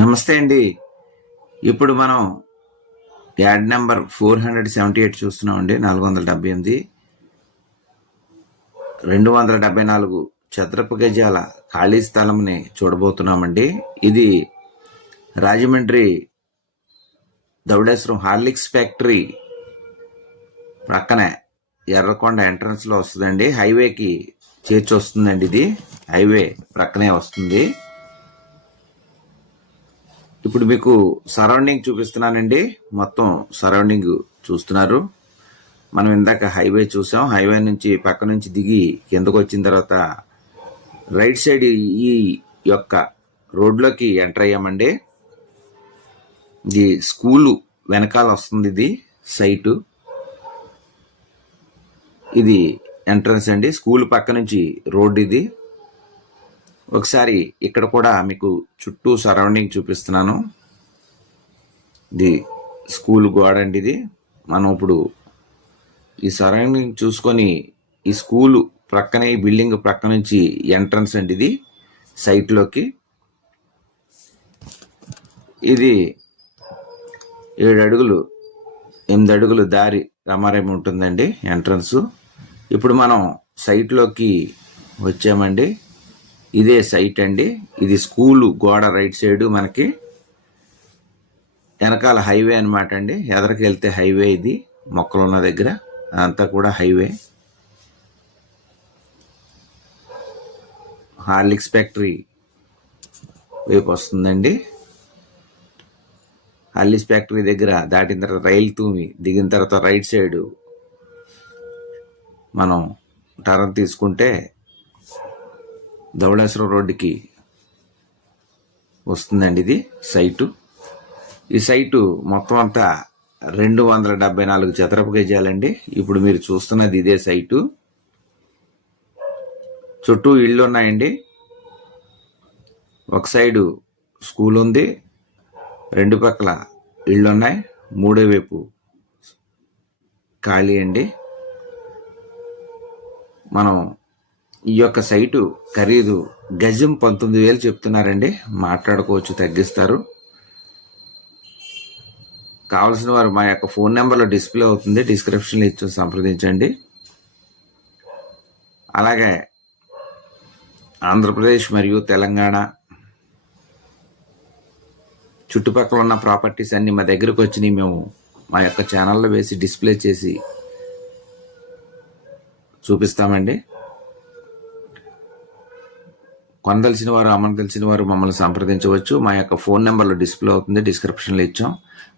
నమస్తే అండి. ఇప్పుడు మనం యాడ్ నెంబర్ 478 చూస్తున్నామండి. 478 274 చదరపు గజాల ఖాళీ స్థలంని చూడబోతున్నామండి. ఇది రాజమండ్రి ధవళేశ్వరం హార్లిక్స్ ఫ్యాక్టరీ ప్రక్కనే ఎర్రకొండ ఎంట్రన్స్ లో వస్తుందండి. హైవేకి చేర్చి వస్తుందండి. ఇది హైవే ప్రక్కనే వస్తుంది. ఇప్పుడు మీకు సరౌండింగ్ చూపిస్తున్నానండి. మొత్తం సరౌండింగ్ చూస్తున్నారు. మనం ఇందాక హైవే చూసాం. హైవే నుంచి పక్క నుంచి దిగి కిందకు వచ్చిన తర్వాత రైట్ సైడ్ ఈ యొక్క రోడ్లోకి ఎంటర్ అయ్యామండి. ఇది స్కూలు వెనకాల వస్తుంది. ఇది సైటు, ఇది ఎంట్రన్స్ అండి. స్కూల్ పక్క నుంచి రోడ్ ఇది. ఒకసారి ఇక్కడ కూడా మీకు చుట్టూ సరౌండింగ్ చూపిస్తున్నాను. ఇది స్కూల్ గోడ అండి. ఇది మనం ఇప్పుడు ఈ సరౌండింగ్ చూసుకొని ఈ స్కూలు ప్రక్కనే ఈ బిల్డింగ్ ప్రక్క నుంచి ఎంట్రన్స్ అండి. ఇది సైట్లోకి. ఇది 7 అడుగులు 8 అడుగులు దారి రమారేమి ఉంటుందండి ఎంట్రన్స్. ఇప్పుడు మనం సైట్లోకి వచ్చామండి. ఇదే సైట్ అండి. ఇది స్కూలు గోడ రైట్ సైడ్, మనకి వెనకాల హైవే అనమాట అండి. ఎదరికి వెళ్తే హైవే. ఇది మొక్కలున్న దగ్గర అదంతా కూడా హైవే. హార్లిక్స్ ఫ్యాక్టరీ వైపు వస్తుందండి. హార్లిక్స్ ఫ్యాక్టరీ దగ్గర దాటిన తర్వాత రైలు తూమి దిగిన తర్వాత రైట్ సైడ్ మనం టర్న్ తీసుకుంటే ధవళేశ్వరం రోడ్డుకి వస్తుందండి. ఇది సైటు. ఈ సైటు మొత్తం అంతా 274 చదరపు గజాలండి. ఇప్పుడు మీరు చూస్తున్నది ఇదే సైటు. చుట్టూ ఇళ్ళు ఉన్నాయండి. ఒక సైడు స్కూల్ ఉంది, 2 పక్కల ఇళ్ళు ఉన్నాయి, 3వ వైపు ఖాళీ అండి. మనం ఈ యొక్క సైటు ఖరీదు గజం 19,000 చెప్తున్నారండి. మాట్లాడుకోవచ్చు, తగ్గిస్తారు. కావలసిన వారు మా యొక్క ఫోన్ నెంబర్లో డిస్ప్లే అవుతుంది, డిస్క్రిప్షన్లో ఇచ్చి సంప్రదించండి. అలాగే ఆంధ్రప్రదేశ్ మరియు తెలంగాణ చుట్టుపక్కల ఉన్న ప్రాపర్టీస్ అన్ని మా దగ్గరకు వచ్చినాయి. మేము మా యొక్క ఛానల్లో వేసి డిస్ప్లే చేసి చూపిస్తామండి. కొనదలిచిన వారు, అమ్మదలిచిన వారు మమ్మల్ని సంప్రదించవచ్చు. మా యొక్క ఫోన్ నెంబర్లో డిస్ప్లే అవుతుంది, డిస్క్రిప్షన్లో ఇచ్చాం.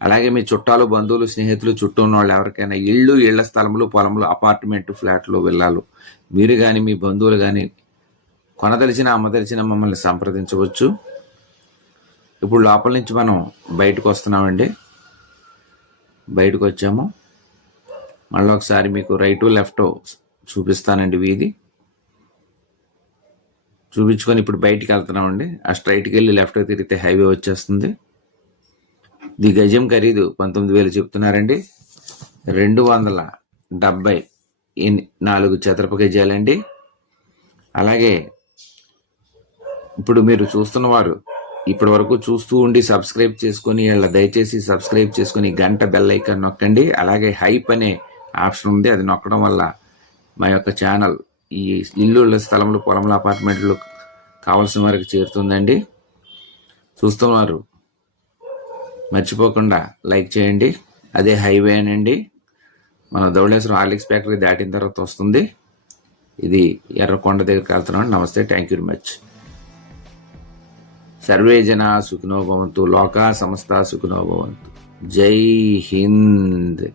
అలాగే మీ చుట్టాలు, బంధువులు, స్నేహితులు, చుట్టూ ఉన్న వాళ్ళు ఎవరికైనా ఇళ్ళు, ఇళ్ల స్థలములు, పొలములు, అపార్ట్మెంట్, ఫ్లాట్లు, విల్లాలు మీరు కానీ మీ బంధువులు కానీ కొనదలిచిన, అమ్మదలిచిన మమ్మల్ని సంప్రదించవచ్చు. ఇప్పుడు లోపల నుంచి మనం బయటకు వస్తున్నామండి. బయటకు వచ్చాము. మళ్ళీ ఒకసారి మీకు రైటు లెఫ్ట్ చూపిస్తానండి. వీధి చూపించుకొని ఇప్పుడు బయటికి వెళ్తున్నామండి. ఆ స్ట్రైట్కి వెళ్ళి లెఫ్ట్కి తిరిగితే హైవే వచ్చేస్తుంది. ది గజం ఖరీదు 19,000 చెప్తున్నారండి. 274 చదరపు గజాలండి. అలాగే ఇప్పుడు మీరు చూస్తున్న వారు ఇప్పటి వరకు చూస్తూ ఉండి సబ్స్క్రైబ్ చేసుకొని దయచేసి సబ్స్క్రైబ్ చేసుకొని గంట బెల్ ఐకాన్ నొక్కండి. అలాగే హైప్ అనే ఆప్షన్ ఉంది, అది నొక్కడం వల్ల మా యొక్క ఛానల్ ఈ ఇల్లు, స్థలములు, పొలములు, అపార్ట్మెంట్లు కావాల్సిన వారికి చేరుతుందండి. చూస్తున్నారు, మర్చిపోకుండా లైక్ చేయండి. అదే హైవే అనండి. మన ధవళేశ్వరం హార్లిక్స్ ఫ్యాక్టరీ దాటిన తర్వాత వస్తుంది. ఇది ఎర్రకొండ దగ్గరికి వెళ్తున్నాం. నమస్తే, thank you very much. Survey జన సుఖినో భవంతు, లోకా సమస్త సుఖినో భవంతు. జై హింద్.